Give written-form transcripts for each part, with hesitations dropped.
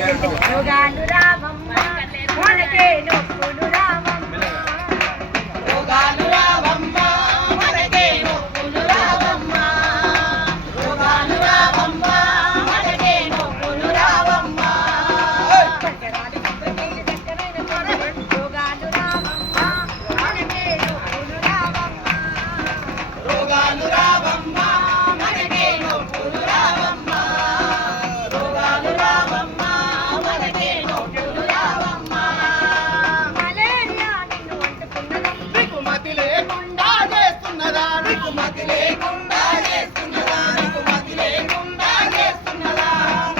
యోగాలు రావమ్మ మనకే నొప్పులు రావమ్మ యోగాలు రావమ్మ మనకే నొప్పులు రావమ్మ యోగాలు రావమ్మ మనకే నొప్పులు రావమ్మ చక్కరాలు చక్కరైన చక్కరైన యోగాలు రావమ్మ మనకే నొప్పులు రావమ్మ యోగాలు రావమ్మ మనకే నొప్పులు రావమ్మ యోగాలు రావమ్మ మనకే నొప్పులు రావమ్మ మలేరియా నిన్ను అంటుకున్నదా నీకు మతి లేకుండా చేస్తున్నదా నీకు మతి లేకుండా చేస్తున్నదా నీకు మతి లేకుండా చేస్తున్నదా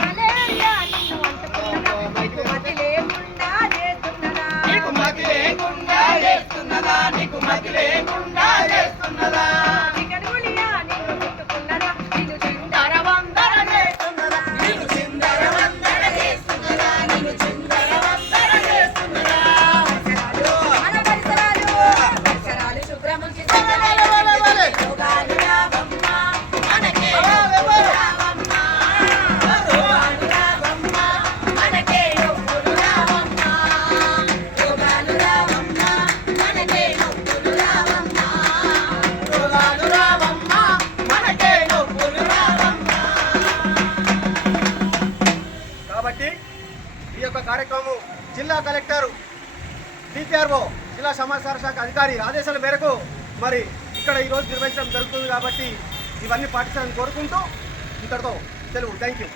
మలేరియా నిన్ను అంటుకున్నదా నీకు మతి లేకుండా చేస్తున్నదా నీకు మతి లేకుండా చేస్తున్నదా నీకు మతి లేకుండా చేస్తున్నదా చికడులియా నిన్ను ముట్టుకున్నదా నిన్ను చిందర వందర చేస్తున్నదా నిన్ను చిందర వందర చేస్తున్నదా నిన్ను చిందర వందర చేస్తున్నదా మన పరిసరాలు శుభ్రముంచి యోగాలు రావమ్మ మనకే నొప్పులు రావమ్మ యోగాలు రావమ్మ మనకే నొప్పులు రావమ్మ యోగాలు రావమ్మ మనకే నొప్పులు రావమ్మ యోగాలు రావమ్మ మనకే నొప్పులు రావమ్మ. కాబట్టి ఈ యొక్క కార్యక్రమం జిల్లా కలెక్టర్ డిపిఆర్ఓ జిల్లా సమాచార శాఖ అధికారి ఆదేశాల మేరకు మరి ఇక్కడ ఈరోజు నిర్వహించడం జరుగుతుంది. కాబట్టి ఇవన్నీ పాటించాలని కోరుకుంటూ ఇంతటితో సెలవు. Thank you.